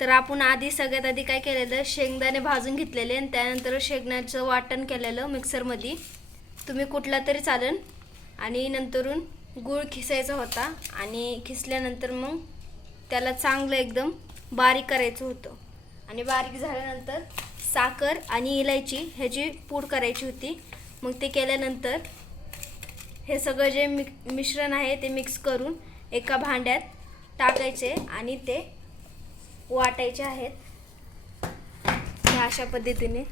तर आपण आधी सगळ्यात आधी काय केलेलं, शेंगदाणे भाजून घेतलेले आणि त्यानंतर शेंगदाण्याचं वाटण केलेलं मिक्सरमध्ये, तुम्ही कुठला तरी चालेल. आणि नंतरून गूळ खिसायचा होता आणि खिसल्यानंतर मग त्याला चांगलं एकदम बारीक करायचं होतं. आणि बारीक झाल्यानंतर साखर आणि इलायची ह्याची पूड करायची होती. मग ते केल्यानंतर हे सगळं जे मिश्रण आहे ते मिक्स करून एका भांड्यात टाकायचे आणि ते वाटायचे आहेत अशा पद्धतीने.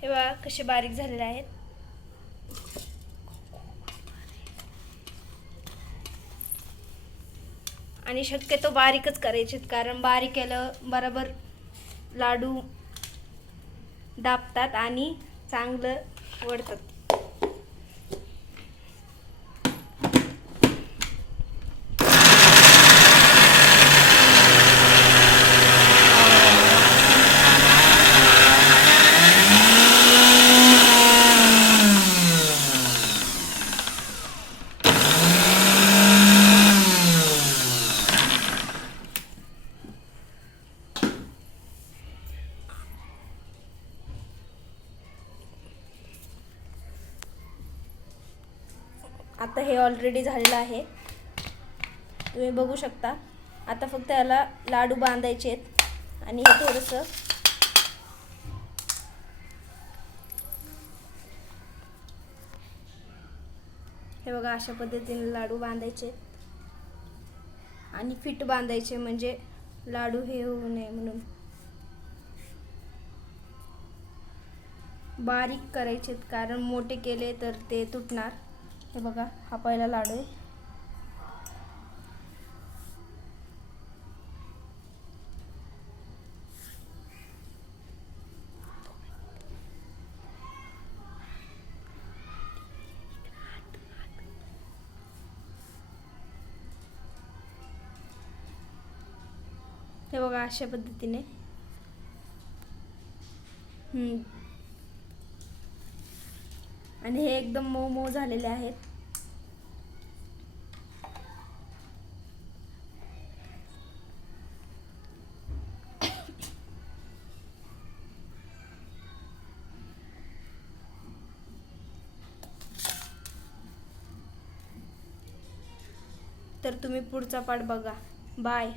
हे बघा कसे बारीक झालेले आहेत. आणि शक्यतो बारीकच करायचे, कारण बारीक केलं बरोबर लाडू दाबतात आणि चांगलं वळतात. आता हे ऑलरेडी झालेलं आहे, तुम्ही बघू शकता. आता फक्त याला लाडू बांधायचे आहेत आणि हे थोडंसं हे बघा अशा पद्धतीने लाडू बांधायचे आणि फिट बांधायचे, म्हणजे लाडू हे होऊ नये म्हणून. बारीक करायचे कारण मोठे केले तर ते तुटणार. हे बघा हा पहिला लाडू आहे. हे बघा अशा पद्धतीने. आणि हे एकदम मऊ मऊ झालेले आहेत. तर तुम्ही पुढचा पार्ट बघा. बाय.